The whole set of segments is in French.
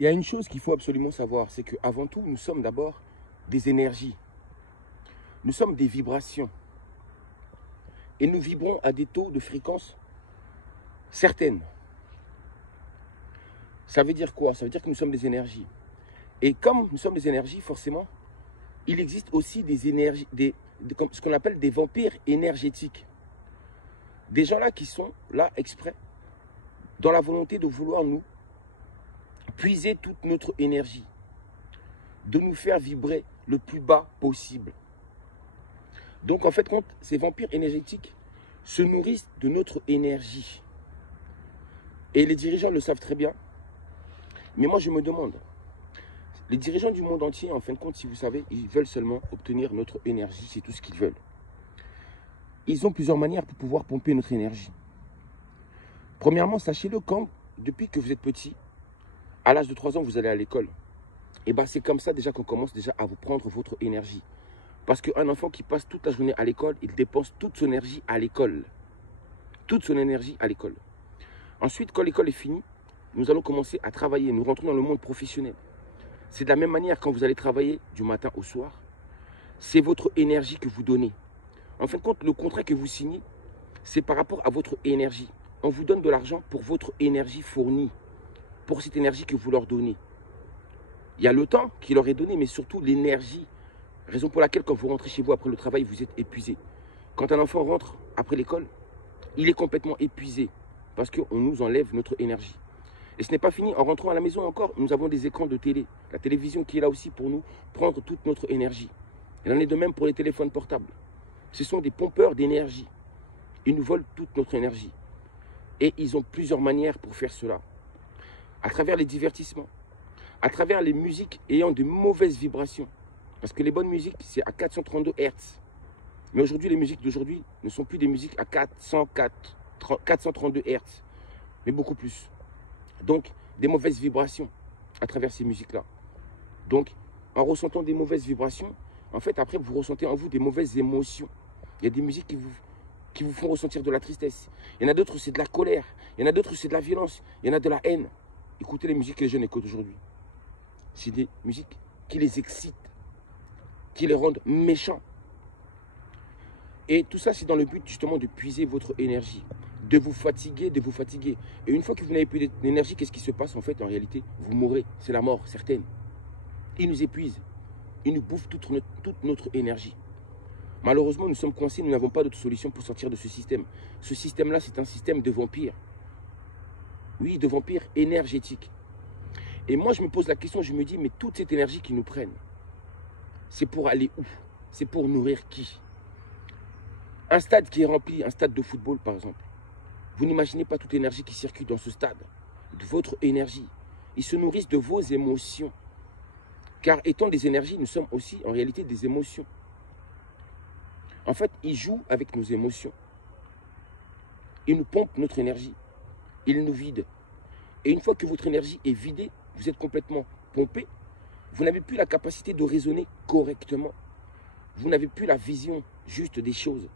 Il y a une chose qu'il faut absolument savoir, c'est qu'avant tout, nous sommes d'abord des énergies. Nous sommes des vibrations. Et nous vibrons à des taux de fréquence certaines. Ça veut dire quoi? Ça veut dire que nous sommes des énergies. Et comme nous sommes des énergies, forcément, il existe aussi des énergies, ce qu'on appelle des vampires énergétiques. Des gens là qui sont là exprès, dans la volonté de vouloir nous puiser toute notre énergie, de nous faire vibrer le plus bas possible. Donc en fait, ces vampires énergétiques se nourrissent de notre énergie. Et les dirigeants le savent très bien. Mais moi je me demande, les dirigeants du monde entier, en fin de compte, si vous savez, ils veulent seulement obtenir notre énergie, c'est tout ce qu'ils veulent. Ils ont plusieurs manières pour pouvoir pomper notre énergie. Premièrement, sachez-le, depuis que vous êtes petit, à l'âge de 3 ans, vous allez à l'école. Et bien c'est comme ça déjà qu'on commence déjà à vous prendre votre énergie. Parce qu'un enfant qui passe toute la journée à l'école, il dépense toute son énergie à l'école. Toute son énergie à l'école. Ensuite, quand l'école est finie, nous allons commencer à travailler. Nous rentrons dans le monde professionnel. C'est de la même manière quand vous allez travailler du matin au soir. C'est votre énergie que vous donnez. En fin de compte, le contrat que vous signez, c'est par rapport à votre énergie. On vous donne de l'argent pour votre énergie fournie. Pour cette énergie que vous leur donnez. Il y a le temps qui leur est donné, mais surtout l'énergie. Raison pour laquelle quand vous rentrez chez vous après le travail, vous êtes épuisé. Quand un enfant rentre après l'école, il est complètement épuisé parce qu'on nous enlève notre énergie. Et ce n'est pas fini, en rentrant à la maison encore, nous avons des écrans de télé. La télévision qui est là aussi pour nous prendre toute notre énergie. Il en est de même pour les téléphones portables. Ce sont des pompeurs d'énergie. Ils nous volent toute notre énergie. Et ils ont plusieurs manières pour faire cela. À travers les divertissements, à travers les musiques ayant de mauvaises vibrations. Parce que les bonnes musiques, c'est à 432 Hz. Mais aujourd'hui, les musiques d'aujourd'hui ne sont plus des musiques à 432 Hz, mais beaucoup plus. Donc, des mauvaises vibrations à travers ces musiques-là. Donc, en ressentant des mauvaises vibrations, en fait, après, vous ressentez en vous des mauvaises émotions. Il y a des musiques qui vous font ressentir de la tristesse. Il y en a d'autres, c'est de la colère. Il y en a d'autres, c'est de la violence. Il y en a de la haine. Écoutez les musiques que les jeunes écoutent aujourd'hui. C'est des musiques qui les excitent, qui les rendent méchants. Et tout ça, c'est dans le but justement de puiser votre énergie, de vous fatiguer, de vous fatiguer. Et une fois que vous n'avez plus d'énergie, qu'est-ce qui se passe en fait? En réalité, vous mourrez. C'est la mort, certaine. Ils nous épuisent. Ils nous bouffent toute notre énergie. Malheureusement, nous sommes coincés, nous n'avons pas d'autre solution pour sortir de ce système. Ce système-là, c'est un système de vampires. Oui, de vampires énergétiques. Et moi, je me pose la question, je me dis, mais toute cette énergie qu'ils nous prennent, c'est pour aller où? C'est pour nourrir qui? Un stade qui est rempli, un stade de football par exemple. Vous n'imaginez pas toute l'énergie qui circule dans ce stade, de votre énergie. Ils se nourrissent de vos émotions. Car étant des énergies, nous sommes aussi en réalité des émotions. En fait, ils jouent avec nos émotions. Ils nous pompent notre énergie. Ils nous vident. Et une fois que votre énergie est vidée, vous êtes complètement pompé, vous n'avez plus la capacité de raisonner correctement. Vous n'avez plus la vision juste des choses.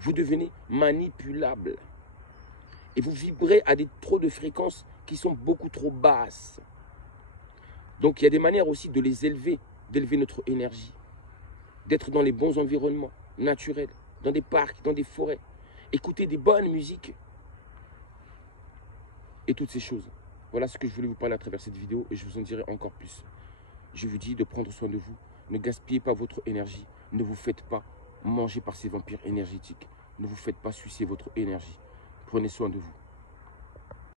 Vous devenez manipulable. Et vous vibrez à trop de fréquences qui sont beaucoup trop basses. Donc il y a des manières aussi de les élever, d'élever notre énergie. D'être dans les bons environnements naturels, dans des parcs, dans des forêts. Écouter des bonnes musiques. Et toutes ces choses. Voilà ce que je voulais vous parler à travers cette vidéo et je vous en dirai encore plus. Je vous dis de prendre soin de vous. Ne gaspillez pas votre énergie. Ne vous faites pas manger par ces vampires énergétiques. Ne vous faites pas sucer votre énergie. Prenez soin de vous.